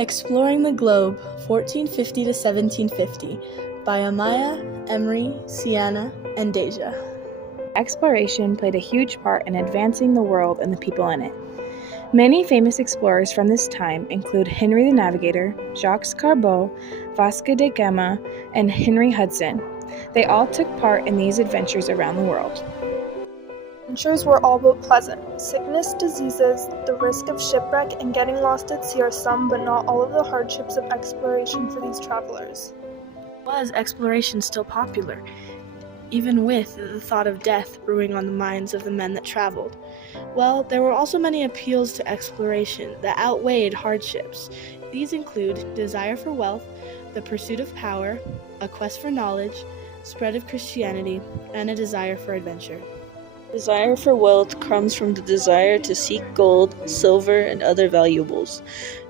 Exploring the Globe, 1450 to 1750, by Amaya, Emery, Sienna, and Deja. Exploration played a huge part in advancing the world and the people in it. Many famous explorers from this time include Henry the Navigator, Jacques Carbeau, Vasco da Gama, and Henry Hudson. They all took part in these adventures around the world. Adventures were all but pleasant. Sickness, diseases, the risk of shipwreck, and getting lost at sea are some but not all of the hardships of exploration for these travelers. Was exploration still popular, even with the thought of death brewing on the minds of the men that traveled? Well, there were also many appeals to exploration that outweighed hardships. These include desire for wealth, the pursuit of power, a quest for knowledge, spread of Christianity, and a desire for adventure. Desire for wealth comes from the desire to seek gold, silver, and other valuables,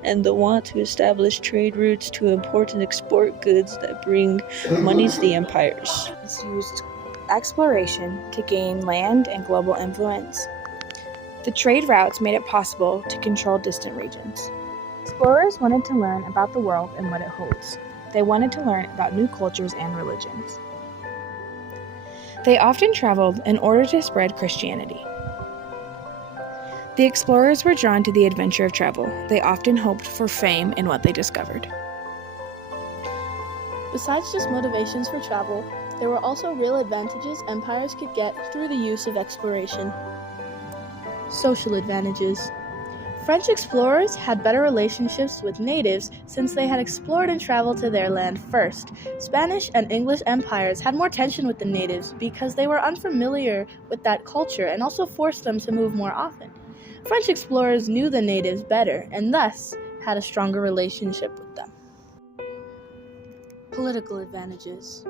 and the want to establish trade routes to import and export goods that bring money to the empires. Used exploration to gain land and global influence. The trade routes made it possible to control distant regions. Explorers wanted to learn about the world and what it holds. They wanted to learn about new cultures and religions. They often traveled in order to spread Christianity. The explorers were drawn to the adventure of travel. They often hoped for fame in what they discovered. Besides just motivations for travel, there were also real advantages empires could get through the use of exploration. Social advantages. French explorers had better relationships with natives since they had explored and traveled to their land first. Spanish and English empires had more tension with the natives because they were unfamiliar with that culture and also forced them to move more often. French explorers knew the natives better and thus had a stronger relationship with them. Political advantages.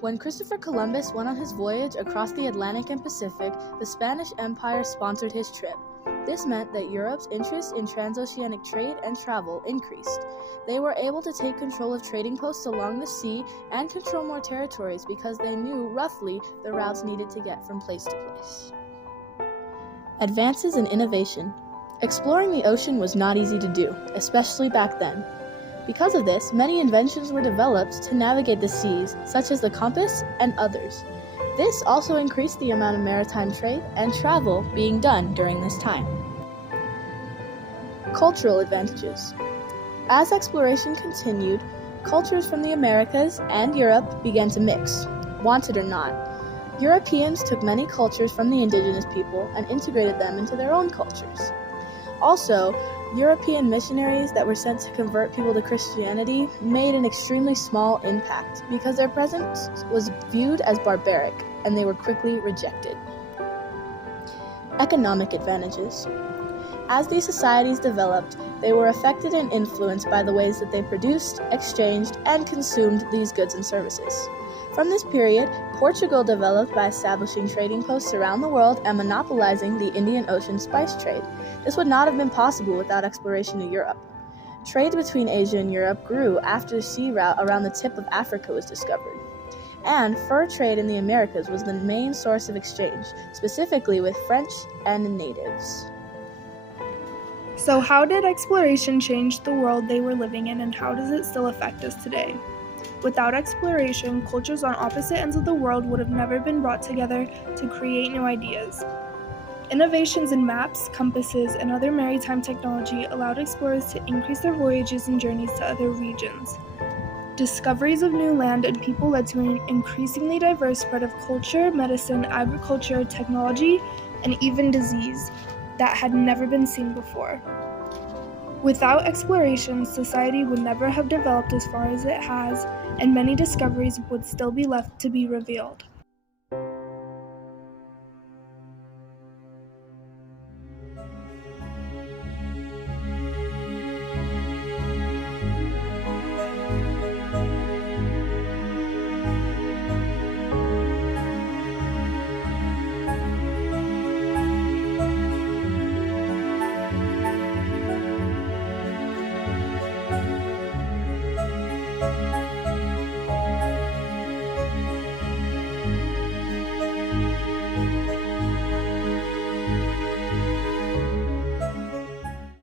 When Christopher Columbus went on his voyage across the Atlantic and Pacific, the Spanish Empire sponsored his trip. This meant that Europe's interest in transoceanic trade and travel increased. They were able to take control of trading posts along the sea and control more territories because they knew roughly the routes needed to get from place to place. Advances in innovation. Exploring the ocean was not easy to do, especially back then. Because of this, many inventions were developed to navigate the seas, such as the compass and others. This also increased the amount of maritime trade and travel being done during this time. Cultural advantages. As exploration continued, cultures from the Americas and Europe began to mix, wanted or not. Europeans took many cultures from the indigenous people and integrated them into their own cultures. Also, European missionaries that were sent to convert people to Christianity made an extremely small impact because their presence was viewed as barbaric and they were quickly rejected. Economic advantages. As these societies developed, they were affected and influenced by the ways that they produced, exchanged, and consumed these goods and services. From this period, Portugal developed by establishing trading posts around the world and monopolizing the Indian Ocean spice trade. This would not have been possible without exploration of Europe. Trade between Asia and Europe grew after the sea route around the tip of Africa was discovered. And fur trade in the Americas was the main source of exchange, specifically with French and natives. So how did exploration change the world they were living in, and how does it still affect us today? Without exploration, cultures on opposite ends of the world would have never been brought together to create new ideas. Innovations in maps, compasses, and other maritime technology allowed explorers to increase their voyages and journeys to other regions. Discoveries of new land and people led to an increasingly diverse spread of culture, medicine, agriculture, technology, and even disease that had never been seen before. Without exploration, society would never have developed as far as it has, and many discoveries would still be left to be revealed.